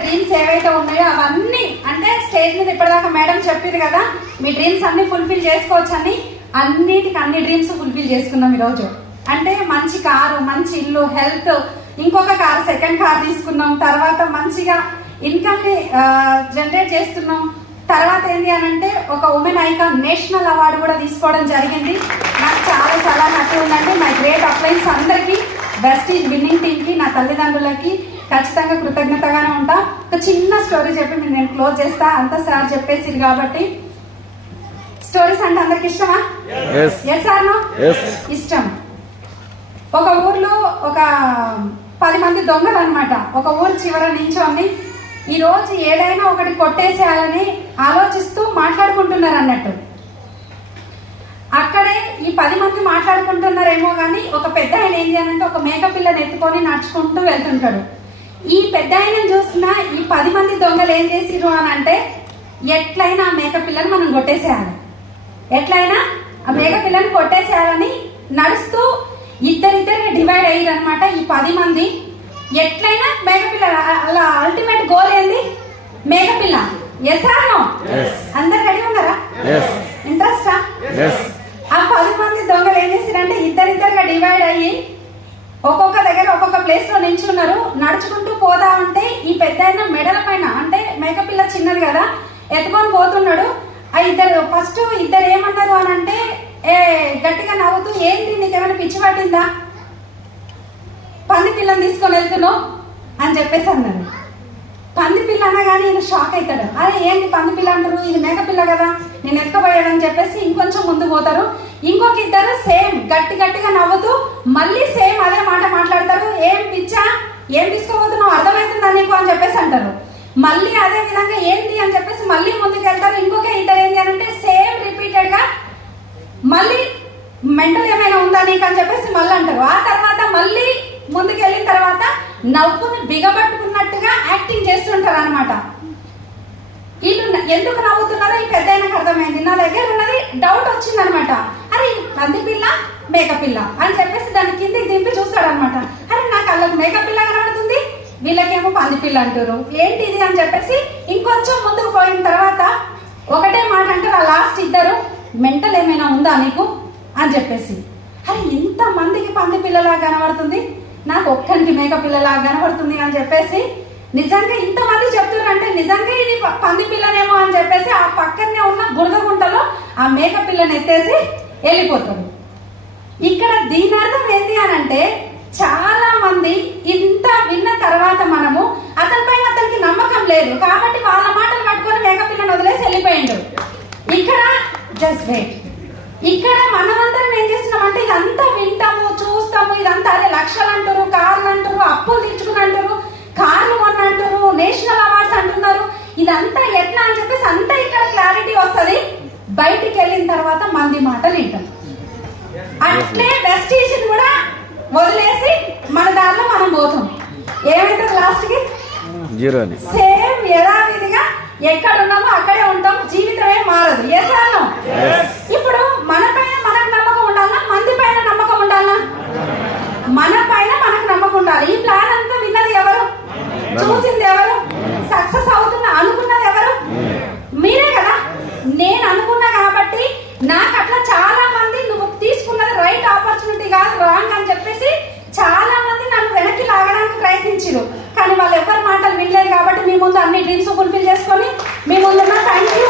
Dreams ఏవైతే ఉన్నాయో అవన్నీ అంటే స్టేజ్ మీద ఇప్పటిదాకా మేడం చెప్పింది కదా మీ డ్రీమ్స్ అన్ని ఫుల్ఫిల్ చేసుకోవచ్చు అని అన్నిటికి అన్ని డ్రీమ్స్ ఫుల్ఫిల్ చేసుకున్నాం ఈరోజు. అంటే మంచి కారు, మంచి ఇల్లు, హెల్త్, ఇంకొక కారు, సెకండ్ కార్ తీసుకున్నాం. తర్వాత మంచిగా ఇన్కమ్ ని జనరేట్ చేస్తున్నాం. తర్వాత ఏంటి అని అంటే ఒక ఉమెన్ ఐకాన్ నేషనల్ అవార్డు కూడా తీసుకోవడం జరిగింది. నాకు చాలా చాలా హ్యాపీ ఉందండి. మై గ్రేట్ అప్లైన్స్ అందరికీ, వెస్టీజ్ విన్నింగ్ టీమ్ కి, నా తల్లిదండ్రులకి ఖచ్చితంగా కృతజ్ఞతగానే ఉంటా. ఒక చిన్న స్టోరీ చెప్పి నేను క్లోజ్ చేస్తా. అంతా సార్ చెప్పేసి కాబట్టి స్టోరీస్ అంటే అందరికి ఇష్టమా? Yes or no? ఇష్టం. ఒక ఊర్లో ఒక 10 మంది దొంగలు అనమాట ఒక ఊరు చివర నించొని ఈ రోజు ఏదైనా ఒకటి కొట్టేసేయాలని ఆలోచిస్తూ మాట్లాడుకుంటున్నారు అన్నట్టు. అక్కడే ఈ 10 మంది మాట్లాడుకుంటున్నారేమో గానీ ఒక పెద్ద ఆయన ఏం చేయాలంటే ఒక మేకపిల్లని ఎత్తుకొని నడుచుకుంటూ వెళ్తుంటాడు. ఈ పెద్ద ఆయనను చూసిన ఈ 10 మంది దొంగలు ఏం చేసిరు అని అంటే ఎట్లయినా ఆ మేకపిల్లని మనం కొట్టేసేయాలి, ఎట్లయినా ఆ మేకపిల్లని కొట్టేసేయాలని నడుస్తూ ఇద్దరిద్దరికి డివైడ్ అయ్యారు అనమాట. ఈ 10 మంది ఎట్లయినా మేకపిల్ల, అలా అల్టిమేట్ గోల్ ఏంది? మేకపిల్ల. Yes or no? అందరు రెడీ ఉన్నారా? ఇంట్రెస్టా? ఆ 10 మంది దొంగలు ఏం చేసిరంటే ఇద్దరిద్దరుగా డివైడ్ అయ్యి ఒక్కొక్క దగ్గర ఒక్కొక్క ప్లేస్ లో నించున్నారు. నడుచుకుంటూ పోతా ఉంటే ఈ పెద్ద ఆయన మెడల పైన, అంటే మేకపిల్ల చిన్నది కదా, ఎత్తుకొని పోతున్నాడు. ఆ ఫస్ట్ ఇద్దరు ఏమన్నారు అని అంటే గట్టిగా నవ్వుతూ, ఏంటి నీకేమైనా పిచ్చి పట్టిందా, పంది పిల్లని తీసుకొని వెళ్తున్నావు అని చెప్పేసి అన్నారు. పంది పిల్ల అనగానే ఈయన షాక్ అవుతాడు. అరే ఏంటి పంది పిల్ల అంటారు, ఇది మేకపిల్ల కదా, నేను ఎత్తుకోబోయాడని చెప్పేసి ఇంకొంచెం ముందు పోతారు. ఇంకొక ఇద్దరు సేమ్ గట్టిగా నవ్వుతూ మళ్ళీ సేమ్ అదే మాట మాట్లాడతారు. ఏం పిచ్చా, ఏం తీసుకోబోతున్నావు, అర్థమవుతుందా నీకు అని చెప్పేసి అంటారు. మళ్ళీ అదే విధంగా ఏంటి అని చెప్పేసి మళ్ళీ ముందుకు వెళ్తారు. ఇంకొక ఇద్దరు ఏంటి అని అంటే సేమ్ రిపీటెడ్ గా మళ్ళీ మెంటల్ ఏమైనా ఉందా నీకు అని చెప్పేసి మళ్ళీ అంటారు. ఆ తర్వాత మళ్ళీ ముందుకు వెళ్ళిన తర్వాత నవ్వుని బిగబట్టుకున్నట్టుగా యాక్టింగ్ చేస్తుంటారు అనమాట. వీళ్ళు ఎందుకు నవ్వుతున్నారో ఈ పెద్ద ఆయనకు అర్థమైంది. నా దగ్గర ఉన్నది డౌట్ వచ్చింది అనమాట. అరే పంది పిల్ల మేకపిల్ల అని చెప్పేసి దాన్ని కిందికి దింపి చూస్తాడు అనమాట. అరే నాకు వాళ్ళకి మేకపిల్ల కనబడుతుంది, వీళ్ళకేమో పంది పిల్ల అంటారు, ఏంటి ఇది అని చెప్పేసి ఇంకొంచెం ముందుకు పోయిన తర్వాత ఒకటే మాట అంటారు ఆ లాస్ట్ ఇద్దరు, మెంటల్ ఏమైనా ఉందా నీకు అని చెప్పేసి. అరే ఇంత మందికి పంది పిల్లలా కనబడుతుంది, నాకు ఒక్కరికి మేక పిల్లలా కనబడుతుంది అని చెప్పేసి నిజంగా ఇంతమంది చెప్తున్నారంటే నిజంగా ఇది పంది పిల్లనేమో అని చెప్పేసి ఆ పక్కనే ఉన్న బురద గుంటలో ఆ మేక పిల్లని ఎత్తేసి వెళ్ళిపోతాడు. ఇక్కడ దీని అర్థం ఏంటి అని అంటే చాలా మంది ఇంత విన్న తర్వాత మనము అతనికి నమ్మకం లేదు కాబట్టి వాళ్ళ మాటలు పట్టుకొని మేక పిల్లని వదిలేసి వెళ్ళిపోయిండు. ఇక్కడ జస్ట్ వెయిట్. ఇక్కడ మనమందరం ఏం చేస్తున్నాం అంటే ఇదంతా వింటాము, చూస్తాము, ఇదంతా అరే లక్షలు అంటారు, కార్లు అంటారు, అప్పులు తీర్చుకుని అంటారు, కార్లు కొన్న అంటారు, నేషనల్ అవార్డ్స్ అంటున్నారు. ఇదంతా ఎట్లా అని చెప్పేసి అంతా ఇక్కడ క్లారిటీ వస్తుంది. బయటికి వెళ్ళిన తర్వాత మంది మాటలు వింటాం. అట్లే వెస్టీజ్ కూడా వదిలేసి మన దారిలో మనం పోతాం. ఏమైతుంది లాస్ట్ కి? సేమ్ యథావిధిగా ఎక్కడ ఉన్నామో అక్కడే ఉంటాం. జీవితం ఏం మారదు. ఎసాను ఇప్పుడు మన పైన మనకు నమ్మకం ఉండాలా, మంది పైన నమ్మకం ఉండాలా? మన పైన మనకు నమ్మకం ఉండాలి. ఈ ప్లాన్ అంతా విన్నది ఎవరు, చూసింది ఎవరు, సక్సెస్ అవుతున్నా అనుకున్నది ఎవరు? మీరే కదా. నేను అనుకున్నా కాబట్టి నాకు అట్లా చాలా మంది నువ్వు తీసుకున్నది రైట్ ఆపర్చునిటీ కాదు, రాంగ్ అని చెప్పేసి చాలా మంది నన్ను వెనక్కి లాగడానికి ప్రయత్నించారు. కానీ వాళ్ళు ఎవరి మాటలు వినలేదు కాబట్టి మీ ముందు అన్ని డ్రీమ్స్ ఫుల్ఫిల్ చేసుకొని మీ ముందు థ్యాంక్ యూ.